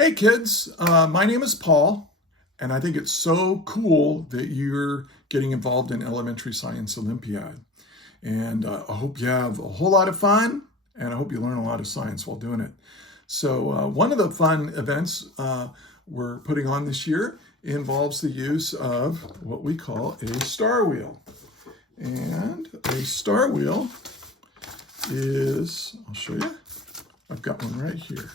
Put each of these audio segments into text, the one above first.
Hey kids, my name is Paul, and I think it's so cool that you're getting involved in Elementary Science Olympiad. And I hope you have a whole lot of fun, and I hope you learn a lot of science while doing it. So one of the fun events we're putting on this year involves the use of what we call a star wheel. And a star wheel is, I'll show you, I've got one right here.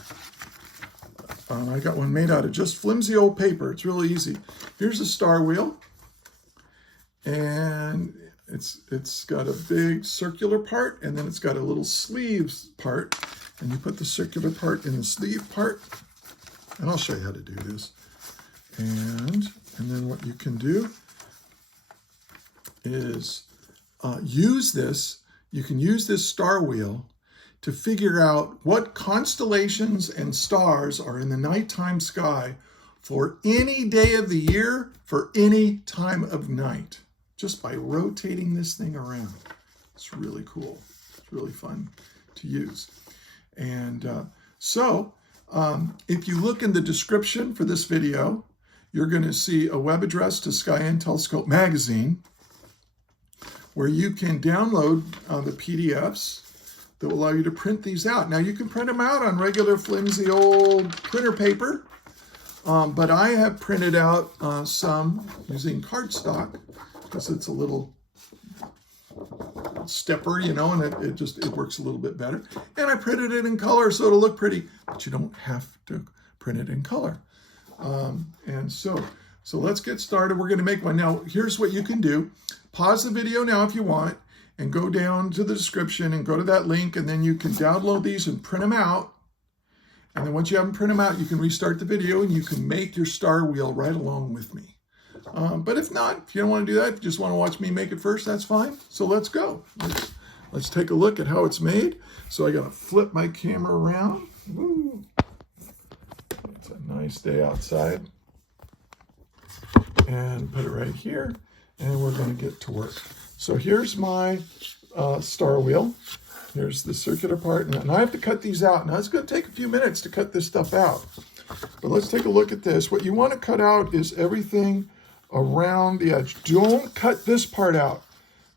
I got one made out of just flimsy old paper. It's really easy. Here's a star wheel, and it's got a big circular part, and then it's got a little sleeves part, and you put the circular part in the sleeve part, and I'll show you how to do this. And then what you can do is use this. You can use this star wheel to figure out what constellations and stars are in the nighttime sky for any day of the year, for any time of night, just by rotating this thing around. It's really cool. It's really fun to use. And if you look in the description for this video, you're going to see a web address to Sky and Telescope magazine, where you can download the PDFs that will allow you to print these out. Now you can print them out on regular flimsy old printer paper, but I have printed out some using cardstock because it's a little stepper, you know, and it works a little bit better. And I printed it in color so it'll look pretty, but you don't have to print it in color. So let's get started. We're going to make one. Now, here's what you can do. Pause the video now if you want, and go down to the description and go to that link, and then you can download these and print them out. And then once you have them print them out, you can restart the video and you can make your star wheel right along with me. But if not, if you don't want to do that, if you just want to watch me make it first, that's fine. So let's go. Let's take a look at how it's made. So I got to flip my camera around. Woo. It's a nice day outside. And put it right here, and we're going to get to work. So here's my star wheel. Here's the circular part, and I have to cut these out. Now it's going to take a few minutes to cut this stuff out, but let's take a look at this. What you want to cut out is everything around the edge. Don't cut this part out.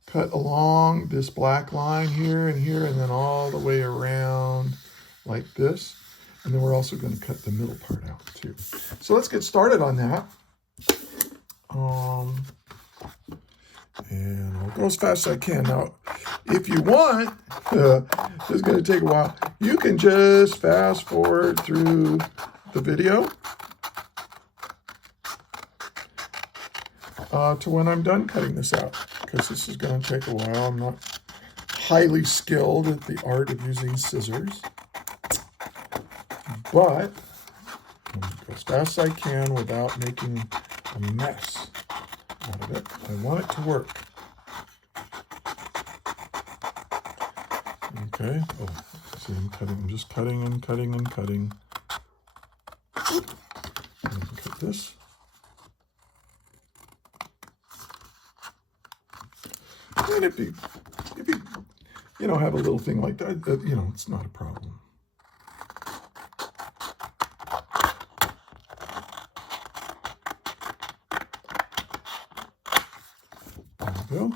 Cut along this black line here and here, and then all the way around like this. And then we're also going to cut the middle part out too. So let's get started on that. And I'll go as fast as I can. Now, if you want, this is going to take a while, you can just fast forward through the video to when I'm done cutting this out, because this is going to take a while. I'm not highly skilled at the art of using scissors, but I'm going to go as fast as I can without making a mess out of it. I want it to work. Okay. Oh, see, I'm cutting. I'm just cutting and cutting and cutting. And cut this. And if you have a little thing like that, it's not a problem. Go.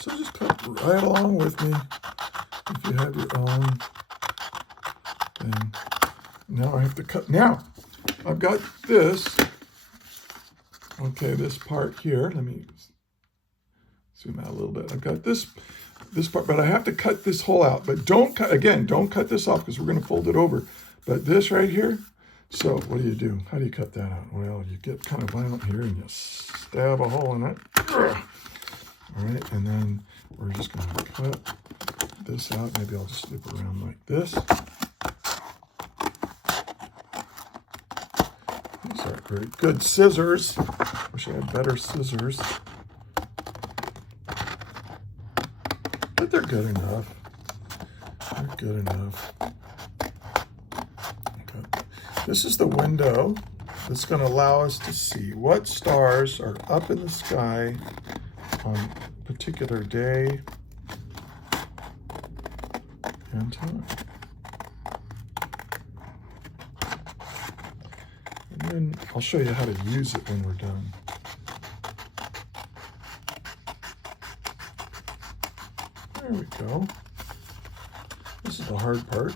So just cut right along with me if you have your own. And now I have to cut. Now I've got this. Okay, this part here. Let me zoom out a little bit. I've got this part, but I have to cut this hole out. But don't cut this off, because we're going to fold it over. But this right here, so what do? How do you cut that out? Well, you get kind of violent here and you stab a hole in it. All right, and then we're just going to cut this out. Maybe I'll just loop around like this. These aren't very good scissors. Wish I had better scissors. But they're good enough. They're good enough. Okay. This is the window that's going to allow us to see what stars are up in the sky on a particular day and time. And then I'll show you how to use it when we're done. There we go. This is the hard part.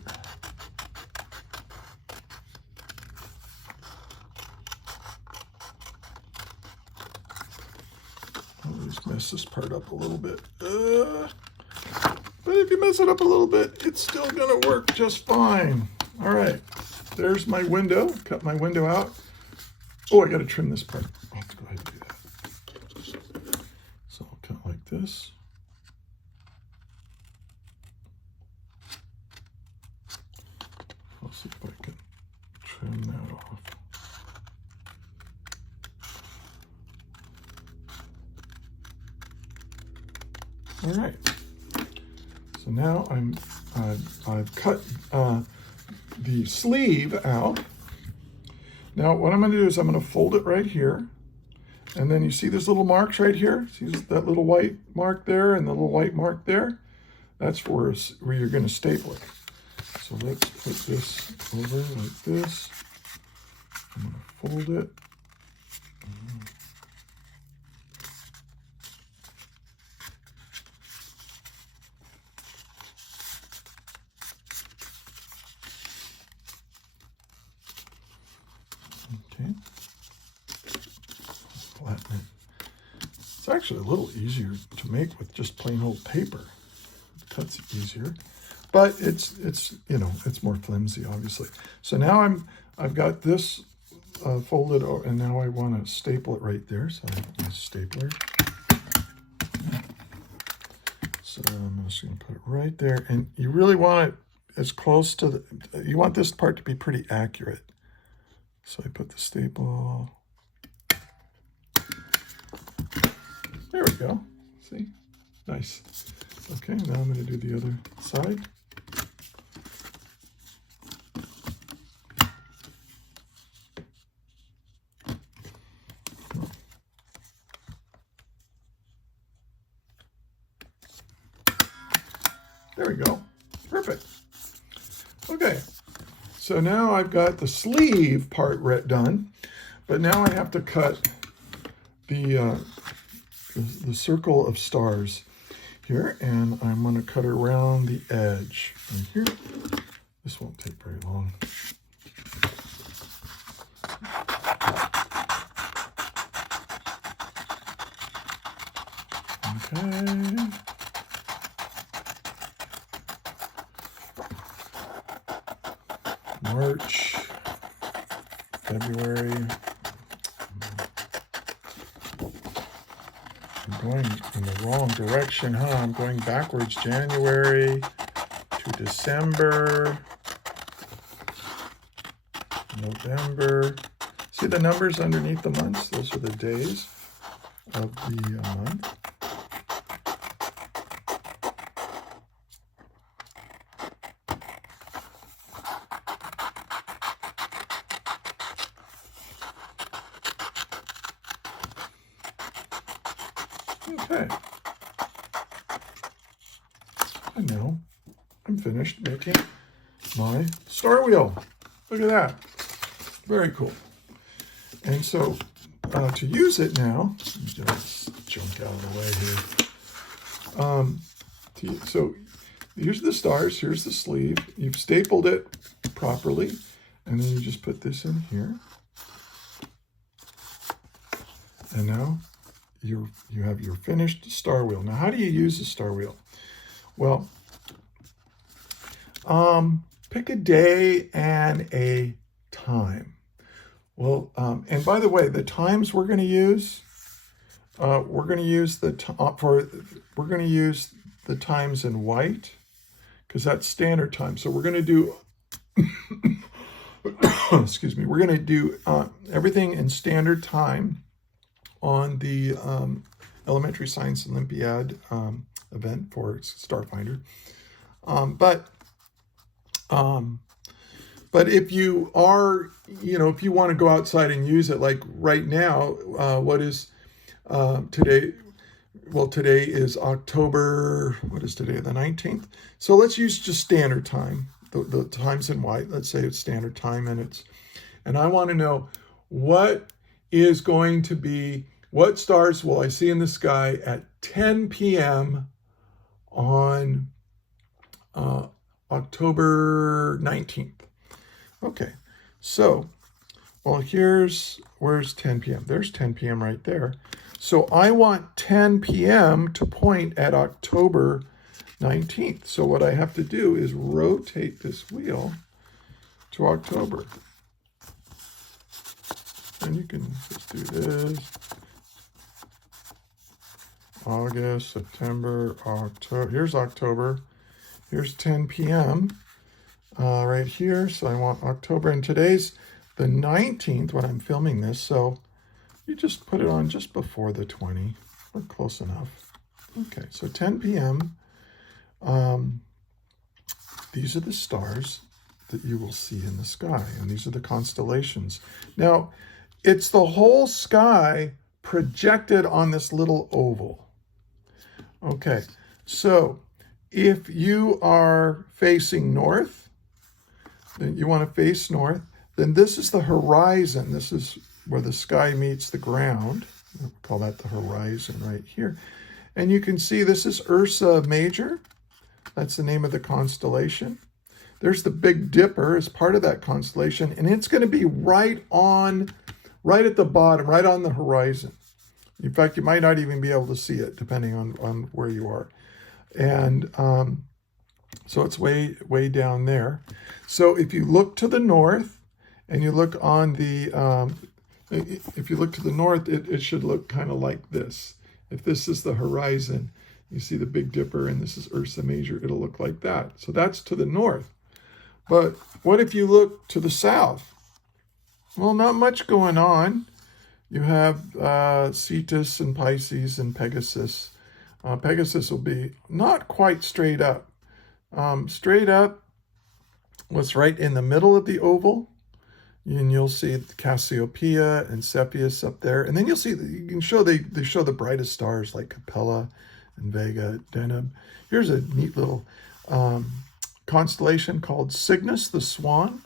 Always mess this part up a little bit. But if you mess it up a little bit, it's still going to work just fine. All right, there's my window. Cut my window out. Oh, I got to trim this part. I'll go ahead and do that. So I'll cut like this. I'll see if I can trim that off. All right. So now I've cut the sleeve out. Now what I'm going to do is I'm going to fold it right here, and then you see these little marks right here. See that little white mark there and the little white mark there? That's where you're going to staple it. So let's put this over like this. I'm going to fold it. Okay. Flatten it. It's actually a little easier to make with just plain old paper. It cuts easier. But it's you know, it's more flimsy, obviously. So now I've got this folded, and now I want to staple it right there. So I have my stapler. So I'm just going to put it right there, and you really want it as close to you want this part to be pretty accurate. So I put the staple. There we go. See, nice. Okay, now I'm going to do the other side. There we go. Perfect. Okay. So now I've got the sleeve part done, but now I have to cut the circle of stars here, and I'm going to cut around the edge right here. This won't take very long. Okay. March, February. I'm going in the wrong direction, huh? I'm going backwards. January to December, November. See the numbers underneath the months? Those are the days of the month. Okay, and now I'm finished making my star wheel. Look at that, very cool. And so to use it now, get this junk out of the way here. So here's the stars, here's the sleeve. You've stapled it properly, and then you just put this in here. And now you have your finished star wheel. Now, how do you use the star wheel? Well, pick a day and a time. Well, and by the way, the times we're going to use, we're going to use the times in white, because that's standard time. So we're going to do, excuse me, we're going to do everything in standard time on the Elementary Science Olympiad event for Starfinder. But But if you are, if you want to go outside and use it, like right now, what is today? Well, today is October, what is today, the 19th? So let's use just standard time, the times in white. Let's say it's standard time, and I want to know what is going to be, what stars will I see in the sky at 10 p.m. on October 19th. Okay, so, well, where's 10 p.m.? There's 10 p.m. right there. So I want 10 p.m. to point at October 19th. So what I have to do is rotate this wheel to October. And you can just do this. August, September, October. Here's October. Here's 10 p.m. Right here. So I want October. And today's the 19th when I'm filming this. So you just put it on just before the 20. We're close enough. Okay, so 10 p.m. These are the stars that you will see in the sky. And these are the constellations. Now, it's the whole sky projected on this little oval. Okay, so if you are facing north, then you want to face north, then this is the horizon. This is where the sky meets the ground. We'll call that the horizon right here. And you can see this is Ursa Major. That's the name of the constellation. There's the Big Dipper as part of that constellation, and it's going to be right at the bottom, right on the horizon. In fact, you might not even be able to see it, depending on where you are. And so it's way down there. So if you look to the north, and you look on the, if you look to the north, it should look kind of like this. If this is the horizon, you see the Big Dipper, and this is Ursa Major, it'll look like that. So that's to the north. But what if you look to the south? Well, not much going on. You have Cetus and Pisces and Pegasus. Pegasus will be not quite straight up. Straight up was right in the middle of the oval. And you'll see Cassiopeia and Cepheus up there. And then you'll see, you can show, they show the brightest stars like Capella and Vega, Deneb. Here's a neat little constellation called Cygnus, the swan.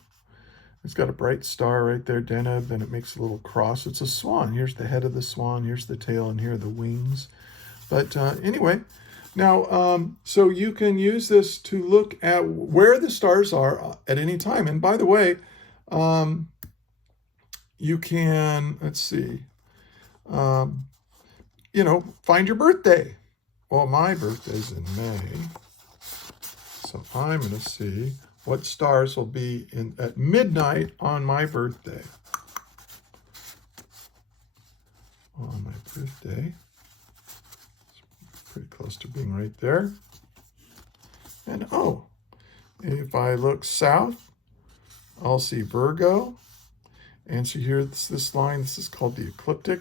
It's got a bright star right there, Deneb, and it makes a little cross. It's a swan. Here's the head of the swan, here's the tail, and here are the wings. But anyway, now, so you can use this to look at where the stars are at any time. And by the way, you can, let's see, find your birthday. Well, my birthday's in May. So I'm going to see what stars will be at midnight on my birthday. On my birthday. It's pretty close to being right there. And if I look south, I'll see Virgo. And so here's this line. This is called the ecliptic.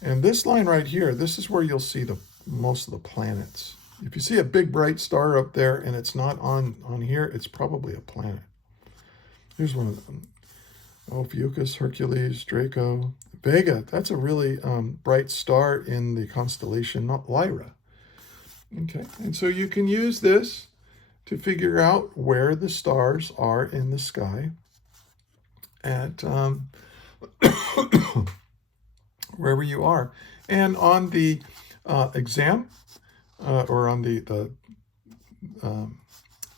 And this line right here, this is where you'll see most of the planets. If you see a big bright star up there and it's not on here, it's probably a planet. Here's one of them. Ophiuchus, Hercules, Draco, Vega. That's a really bright star in the constellation Lyra. Okay, and so you can use this to figure out where the stars are in the sky at wherever you are. And on the exam, or on the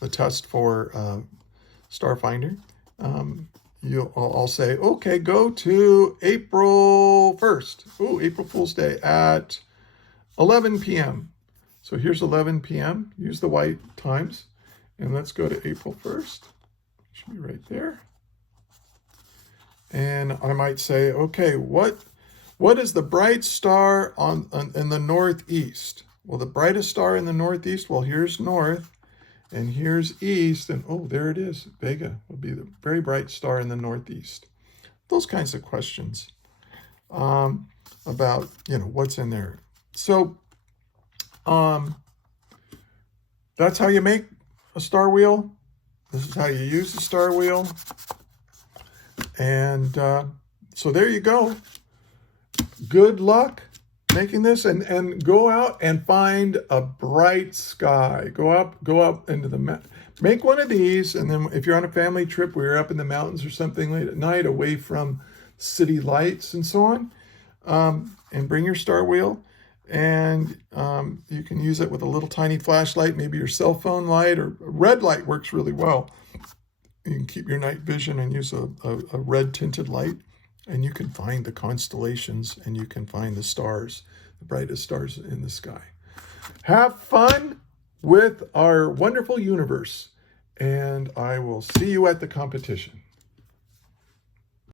test for Starfinder, I'll say, okay, go to April 1st. Oh, April Fool's Day at 11 p.m. So here's 11 p.m. Use the white times. And let's go to April 1st. Should be right there. And I might say, okay, what is the bright star in the northeast? Well, the brightest star in the northeast, well, here's north, and here's east, and there it is. Vega will be the very bright star in the northeast. Those kinds of questions about, what's in there. So that's how you make a star wheel. This is how you use the star wheel. And so there you go. Good luck making this, and go out and find a bright sky. Go up into the make one of these, and then if you're on a family trip where you're up in the mountains or something late at night, away from city lights and so on, and bring your star wheel, and you can use it with a little tiny flashlight, maybe your cell phone light, or a red light works really well. You can keep your night vision and use a red tinted light, and you can find the constellations, and you can find the stars, the brightest stars in the sky. Have fun with our wonderful universe, and I will see you at the competition.